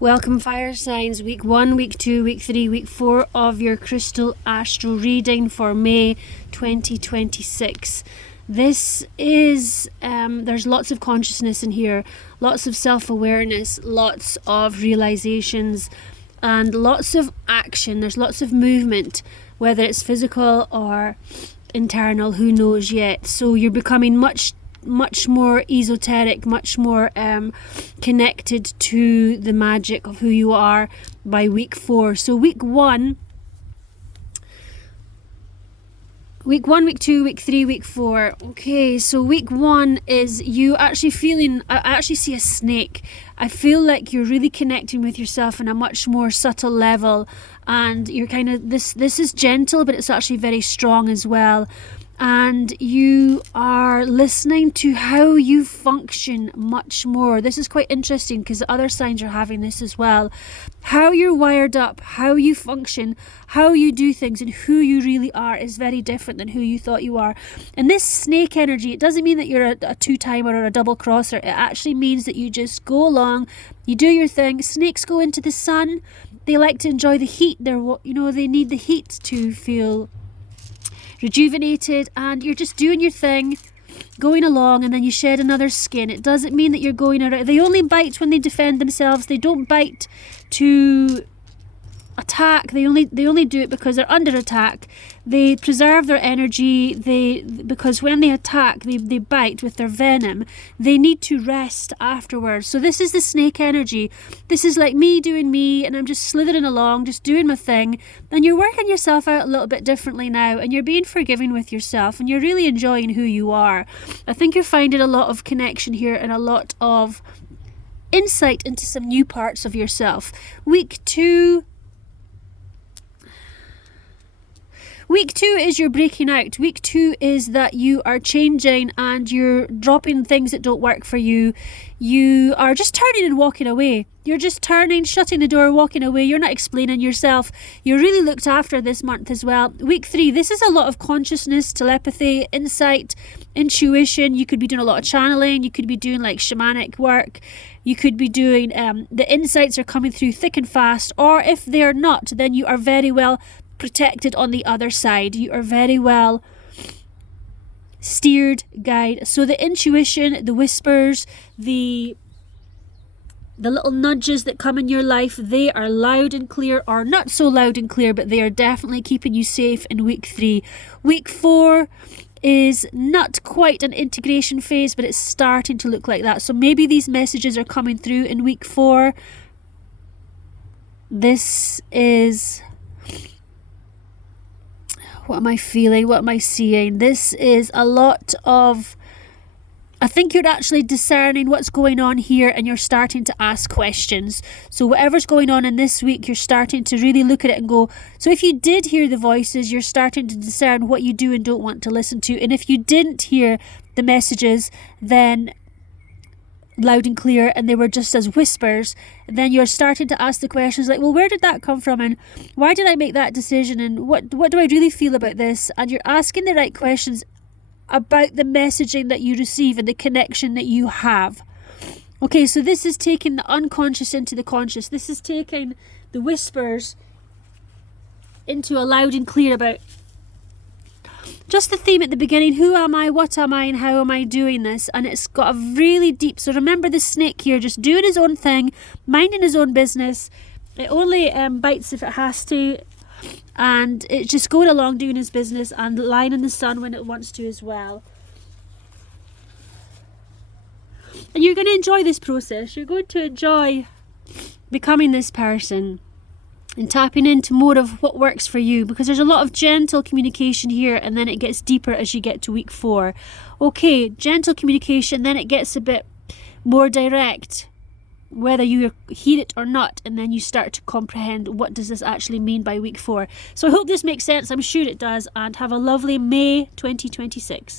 Welcome fire signs, week 1, week 2, week 3, week 4 of your crystal astro reading for May 2026. This is, there's lots of consciousness in here, lots of self-awareness, lots of realizations and lots of action. There's lots of movement, whether it's physical or internal, who knows yet. So you're becoming much more esoteric, much more connected to the magic of who you are by week 4. So week 1, week 2, week 3, week 4. Okay, so week 1 is you actually feeling, I actually see a snake. I feel like you're really connecting with yourself on a much more subtle level, and you're kind of, this is gentle, but it's actually very strong as well. And you are listening to how you function much more. This is quite interesting because the other signs are having this as well. How you're wired up, how you function, how you do things, and who you really are is very different than who you thought you are. And this snake energy, it doesn't mean that you're a two-timer or a double crosser. It actually means that you just go along, you do your thing. Snakes go into the sun. They like to enjoy the heat. They need the heat to feel rejuvenated, and you're just doing your thing, going along, and then you shed another skin. It doesn't mean that you're going around. They only bite when they defend themselves. They don't bite to attack. They only do it because they're under attack. They preserve their energy. Because when they attack, they bite with their venom. They need to rest afterwards. So this is the snake energy. This is like me doing me, and I'm just slithering along, just doing my thing. And you're working yourself out a little bit differently now, and you're being forgiving with yourself, and you're really enjoying who you are. I think you're finding a lot of connection here and a lot of insight into some new parts of yourself. Week 2 is you're breaking out. Week 2 is that you are changing and you're dropping things that don't work for you. You are just turning and walking away. You're just turning, shutting the door, walking away. You're not explaining yourself. You're really looked after this month as well. Week 3, this is a lot of consciousness, telepathy, insight, intuition. You could be doing a lot of channeling. You could be doing like shamanic work. You could be doing, the insights are coming through thick and fast. Or if they're not, then you are very well protected on the other side. You are very well steered, guided. So the intuition, the whispers, the little nudges that come in your life, they are loud and clear, or not so loud and clear, but they are definitely keeping you safe in week 3. Week 4 is not quite an integration phase, but it's starting to look like that. So maybe these messages are coming through in week 4. This is, what am I feeling? What am I seeing? This is a lot of, I think you're actually discerning what's going on here, and you're starting to ask questions. So whatever's going on in this week, you're starting to really look at it and go, so if you did hear the voices, you're starting to discern what you do and don't want to listen to. And if you didn't hear the messages, then loud and clear, and they were just as whispers, then you're starting to ask the questions like, well, where did that come from, and why did I make that decision, and what do I really feel about this? And you're asking the right questions about the messaging that you receive and the connection that you have. Okay, so this is taking the unconscious into the conscious. This is taking the whispers into a loud and clear about just the theme at the beginning. Who am I? What am I? And how am I doing this? And it's got a really deep, so remember the snake here, just doing his own thing, minding his own business. It only bites if it has to, and it's just going along doing his business and lying in the sun when it wants to as well. And you're going to enjoy this process. You're going to enjoy becoming this person and tapping into more of what works for you, because there's a lot of gentle communication here, and then it gets deeper as you get to week 4. Okay, gentle communication, then it gets a bit more direct, whether you hear it or not, and then you start to comprehend what does this actually mean by week 4. So I hope this makes sense. I'm sure it does, and have a lovely May 2026.